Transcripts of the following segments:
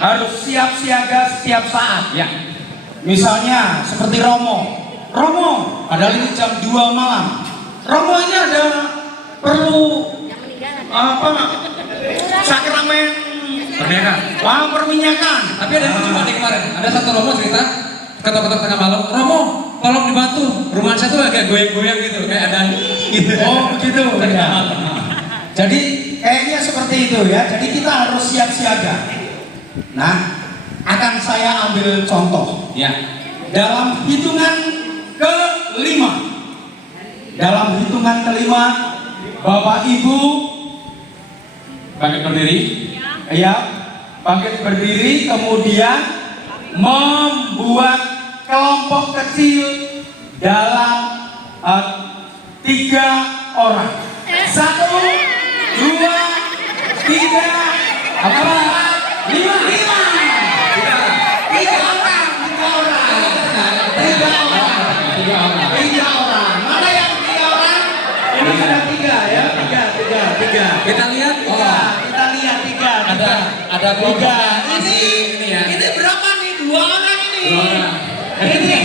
harus siap siaga setiap saat. Ya. Misalnya seperti Romo, padahal ini jam 2 malam. Romo ini ada perlu apa? Sakramen Perminyakan. perminyakan. Tapi ada yang lucu nih kemarin. Ada satu Romo cerita ketok-ketok tengah malam. Romo, tolong dibantu. Rumah saya tuh agak goyang-goyang gitu, kayak ada gitu. Oh begitu. Tengah Ya. malam. Jadi kayaknya seperti itu ya. Jadi kita harus siap siaga. Nah, akan saya ambil contoh. Ya. Dalam hitungan kelima, Bapak Ibu Bangkit berdiri. ya bangkit berdiri, kemudian membuat kelompok kecil dalam 3 orang. 1, 2, 3, 4, 5. 3 orang. Mana yang 3 orang? Ini ada 3 ya. 3. Kita lihat. Kita lihat 3. Ada kelompok yang Ini masih ini ya. ini berapa nih? 2 orang ini. 2 orang. Ini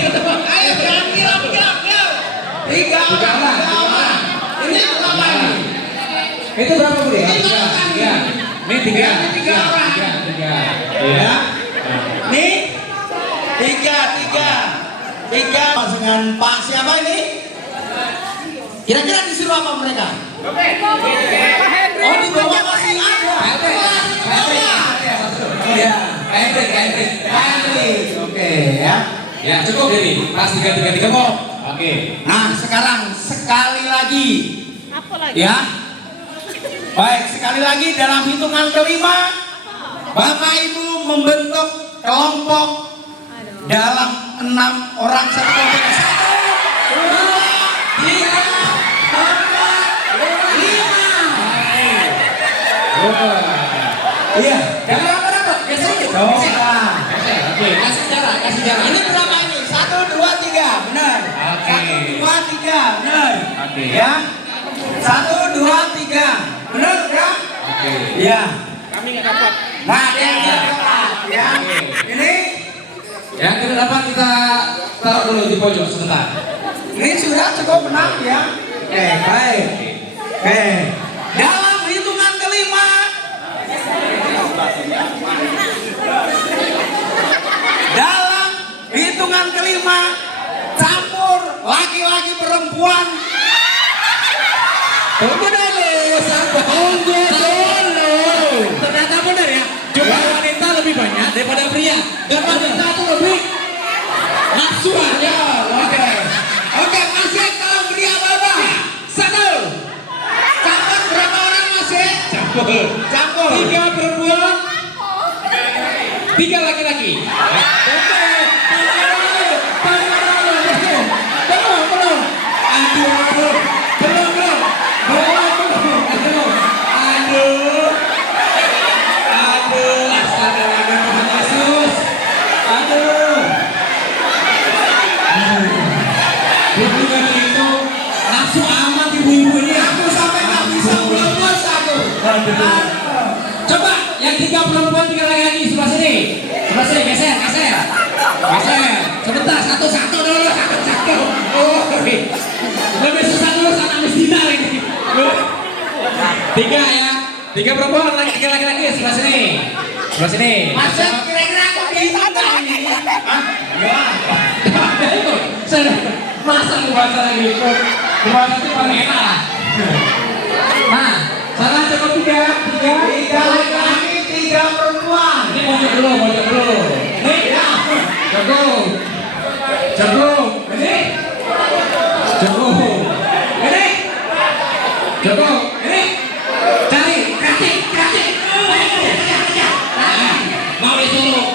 ayo jangan kiram. 3 orang. Ini berapa ini? Itu berapa Bu? Ini berapa ini? Ini 3. Ini 3 orang. 3. Ya. Nih 3 dengan Pak siapa ini? Kira-kira disuruh apa mereka? Oh di bawah masih ada. Iya. Henry. Oke ya. Ya cukup jadi. Pas 3 kok. Oke. Nah sekarang sekali lagi. Apa lagi? Ya. Baik sekali lagi dalam hitungan kelima, Bapak Ibu membentuk kelompok dalam 6 orang satu kelompok. 1, 2, 3, 4, 5. Iya. Jangan rapat-rapat. Geser aja. Coba. Oke. Kasih jarak. Ini berapa ini? 1, 2, 3. Benar. Oke. 1, 2, 3. Benar. Oke. Ya. 1, 2, 3. Benar ya? Oke. Iya. Kami nggak dapat. Nah, yang dapat ya. Ini Yang tidak dapat kita taruh dulu di pojok sebentar. sudah cukup benar ya. Oke, baik. Oke. Dalam hitungan kelima, campur laki-laki perempuan. Tunggu dulu, sabar. Tunggu dulu. Ternyata benar ya. Jumlah wanita lebih banyak daripada pria. Dan wanita itu lebih nafsuan ya. Oke. Oke, masih kalau pria berapa? 1. Campur berapa orang masih? Campur. 3 perempuan, 3 laki-laki. Oke. Belum. Aduh. Belum. Aduh. Astaga, Tuhan Yesus. Aduh. Hubungan itu nafsu amat ibu-ibu ini. Aku sampai nggak bisa melembus aku. Coba yang 3 perempuan 3 laki-laki sebelah sini. Sebelah sini geser. Sebentar, satu dulu, satu. Oh, lebih susah dulu sama Mistina ini. 3 ya. 3 perempuan, 3 laki-laki sebelah sini. Masuk kira-kira aku bisa nggak ini? Masa bahasa lagi ikut? Bahasa itu paling enak lah. Nah, sana cukup 3 laki-laki, 3 perempuan. Ini mojok dulu. Nih, ya. Cukup. Ini. Cukup. Ini. Cari. Kasih. Mau disuruh.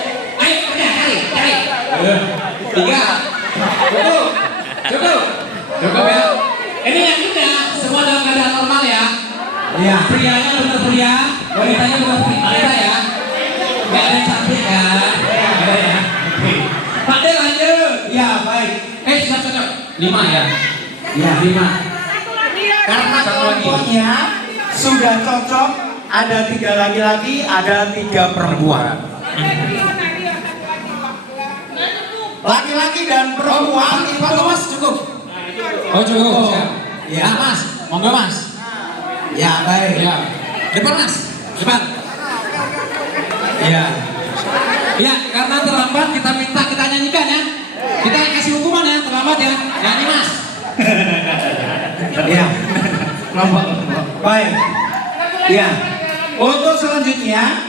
Ayo, kerja, cari. 3. Cukup ya. Ini yang sudah semua dalam keadaan normal ya. Iya. Prianya benar pria, wanitanya bukan wanita ya. Gak ada yang cantik ya. Ada ya. Oke. Pak De lanjut. Ya, baik. Sudah cocok. 5 ya. Ya. 5. Karena Satu lagi. kelompoknya sudah cocok, ada 3 laki-laki, ada 3 perempuan. Laki-laki dan perempuan itu Pak Thomas cukup. Oh cukup. Siap. Ya. Nah, Mas, monggo Mas. Ya baik. Ya. Depan Mas. Depan. Ya. Ya, karena terlambat kita nyanyikan ya. Kita kasih hukuman ya, terlambat ya. Nyanyi Mas. Ya. Kelompok. Baik. Ya. Untuk selanjutnya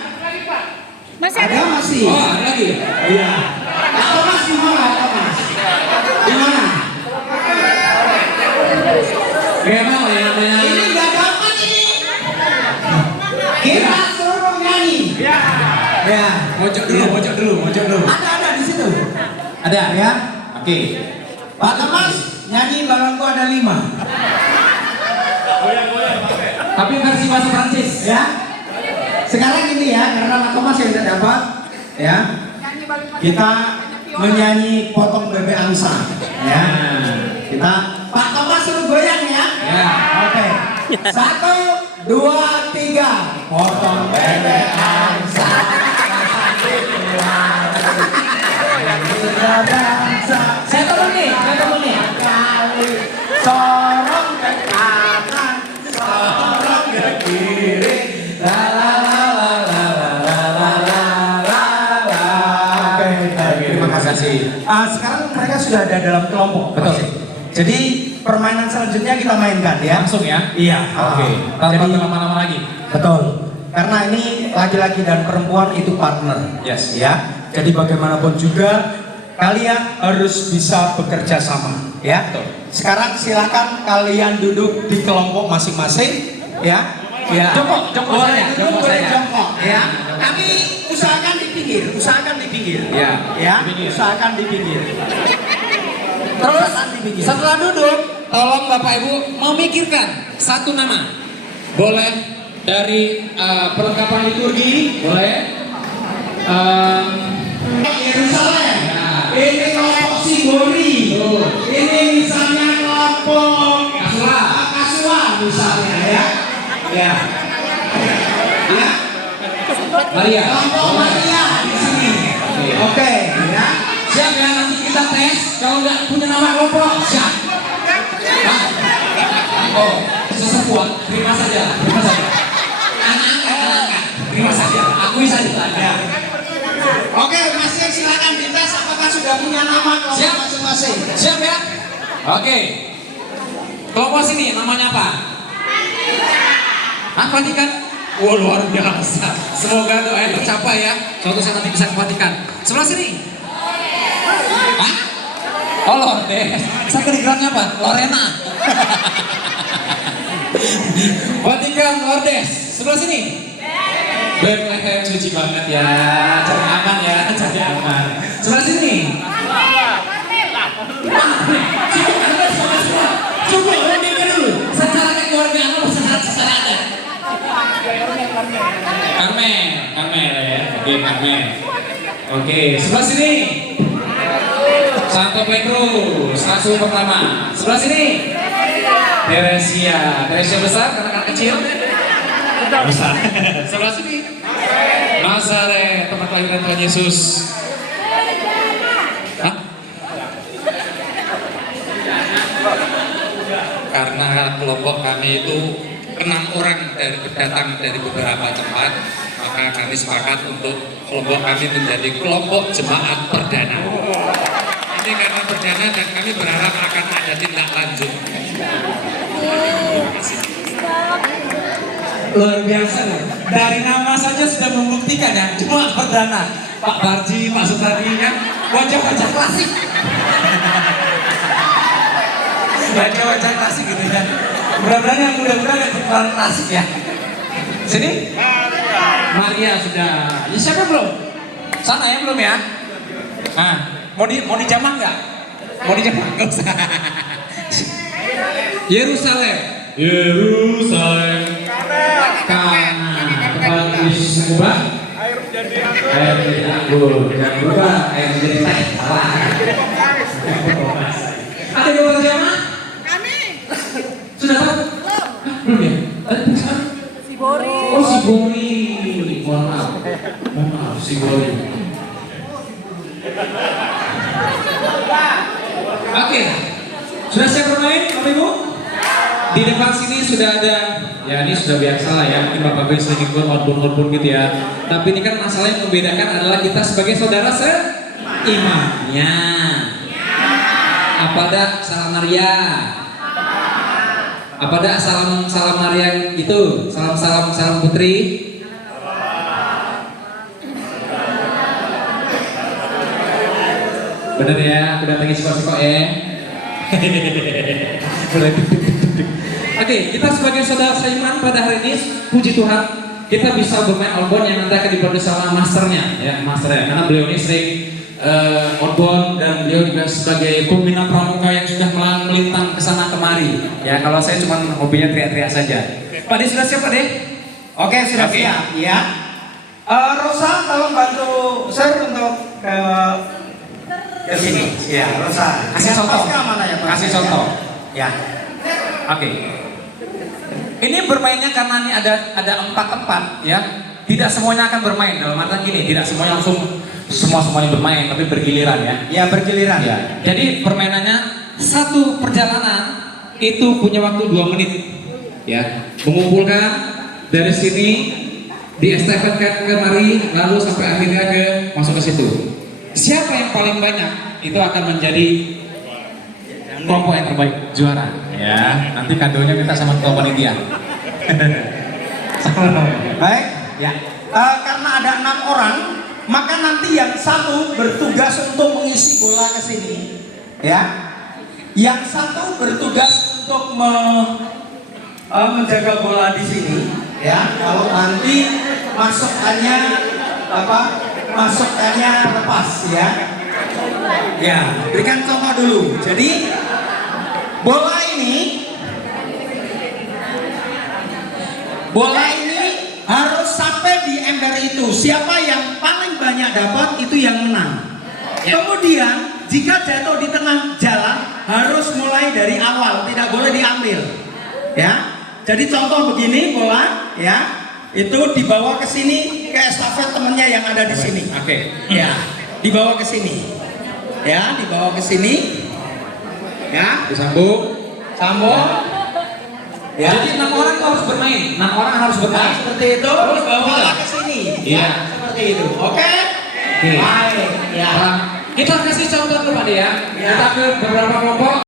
Masih ada ada? masih. Oh, ada lagi. Iya. Atau Mas di mana? Atau Mas? Di mana? Memang ya namanya. Ini nggak dapat ini. Kita suruh nyanyi. Ya. Ya. Mojok dulu. Ada di situ. Ada Ya. Oke. Pak Thomas nyanyi barangku ada 5. Tapi versi bahasa Prancis. Ya. Sekarang ini ya, karena Pak Thomas yang tidak dapat, ya. Kita menyanyi potong bebek angsa. Ya. Kita Pak Thomas suruh goyang ya. Ya. Oke. 1, 2, 3. Potong bebek angsa. Saya tolong nih. Kali sorong ke kanan, sorong ke kiri. La la la la la la la la la la. Oke, terima kasih. Sekarang mereka sudah ada dalam kelompok. Betul. Jadi permainan selanjutnya kita mainkan ya. Langsung ya. Iya. Oke. Tanpa Jadi lama-lama lagi. betul. Karena ini laki-laki dan perempuan itu partner. Yes. Ya. Jadi bagaimanapun juga kalian harus bisa bekerja sama, ya. Betul. Sekarang silakan kalian duduk di kelompok masing-masing, ya. Ya. Jongkok Boleh saya, duduk, jongkok boleh saya. jongkok, ya. Tapi usahakan di pinggir, Ya. ya. Di pinggir. Usahakan di pinggir. Terus Usahakan di pinggir. setelah duduk, tolong Bapak Ibu memikirkan satu nama. Boleh dari perlengkapan liturgi, boleh. Yerusalem. Ya. Ini kelompok Sigori. Betul. Ini misalnya kelompok Kasua. Kasua misalnya ya. Ya. Ya. Maria. Kelompok Boleh. Maria di sini. Oke, ya. Siap ya, nanti kita tes. Kalau nggak punya nama kelompok, siap. Hah? Oh, sesepuan, terima saja. Anak-anak, terima saja. Akui saja. Ya. Oke, masih silakan dites apakah sudah punya nama kelompok Siap. masing-masing. Siap ya? Oke. Kelompok sini namanya apa? Hah, Vatikan? Wah, luar biasa. Semoga doanya tercapai ya. Suatu saat nanti bisa ke Vatikan. Sebelah sini. Hah? Oh, Lourdes. Saya kedengerannya apa? Lorena. Vatikan, Lourdes. Sebelah sini. Bethlehem, suci banget ya. Cari aman ya, cari aman. Sebelah sini. Coba orang dengar dulu. Secara kekeluargaan apa secara adat? Carmen ya. Oke, Carmen. Oke, sebelah sini. Santo Petrus, rasul pertama. Sebelah sini. Teresia besar, anak-anak kecil. Besar. Sebelah sini. Nazaret, tempat kelahiran Tuhan Yesus. Hah? Karena kelompok kami itu 6 orang datang dari beberapa tempat, maka kami sepakat untuk kelompok kami menjadi kelompok jemaat perdana. Ini karena perdana dan kami berharap akan ada tindak lanjut. Luar biasa loh. Dari nama saja sudah membuktikan ya, jemaat perdana. Pak Barji, Pak Sutadi ya, wajah-wajah klasik. Wajah-wajah klasik gitu ya. Mudah-mudahan yang mudah-mudahan yang berperan klasik ya. Sini. Maria sudah. Ya, siapa belum? Sana ya belum ya? Nah, mau dijamah nggak? Mau dijamah? Nggak usah. Yerusalem. Karena tempat Yesus mengubah air menjadi anggur dan berubah air menjadi teh. Salah. Ada yang mau dijamah? Sudah tahu? Belum ya? Oh, si Bori. Mohon maaf. si Glory. Oke, sudah siap bermain, Bapak Ibu? Di depan sini sudah ada, ya ini sudah biasa lah ya, mungkin Bapak Ibu sering ikut outbound gitu ya. Tapi ini kan masalah yang membedakan adalah kita sebagai saudara seimamnya. Apa ada salam Maria? Apa ada salam Maria itu? Salam Putri? Bener ya, udah tadi sikok-sikok ya. Oke, kita sebagai saudara seiman pada hari ini, puji Tuhan, kita bisa bermain outbound yang nanti akan dibantu sama masternya, ya masternya. Karena beliau ini sering outbound dan beliau juga sebagai pembina pramuka yang sudah melintang ke sana kemari. Ya, kalau saya cuma hobinya teriak-teriak saja. Pak De sudah siap Pak De? Oke, sudah siap. Ya. Rosa, tolong bantu Sir untuk ke sini. Ya, Rosa. Kasih contoh. Mana ya, Pak? Kasih contoh. Ya. Oke. Ini bermainnya karena ini ada 4 tempat ya. Tidak semuanya akan bermain dalam artian gini, tidak semuanya langsung semuanya bermain, tapi bergiliran ya. Ya, bergiliran. Ya. Jadi permainannya satu perjalanan itu punya waktu 2 menit. Ya. Mengumpulkan dari sini di estafetkan ke mari lalu sampai akhirnya masuk ke situ. Siapa yang paling banyak itu akan menjadi kelompok yang terbaik, juara. Ya, nanti kadonya minta sama ketua panitia. Baik. Ya. Karena ada 6 orang, maka nanti yang satu bertugas untuk mengisi bola ke sini, ya. Yang satu bertugas untuk menjaga bola di sini, ya. Kalau nanti masukannya lepas, ya. Ya, berikan contoh dulu. Jadi bola ini harus sampai di ember itu. Siapa yang paling banyak dapat itu yang menang. Ya. Kemudian jika jatuh di tengah jalan harus mulai dari awal, tidak boleh diambil. Ya. Jadi contoh begini bola, ya, itu dibawa ke sini ke estafet temennya yang ada di sini. Oke. Ya, dibawa ke sini. Ya, dibawa ke sini. Ya, Disambung. sambung. Ya. Jadi 6 orang itu harus bermain. 6 orang harus Nah, bermain. seperti itu. Terus bawa bola ke sini. Iya. Ya, seperti itu. Oke? Oke. Baik. Ya. Kita kasih contoh dulu Pak De ya. Ya. Kita ke beberapa kelompok.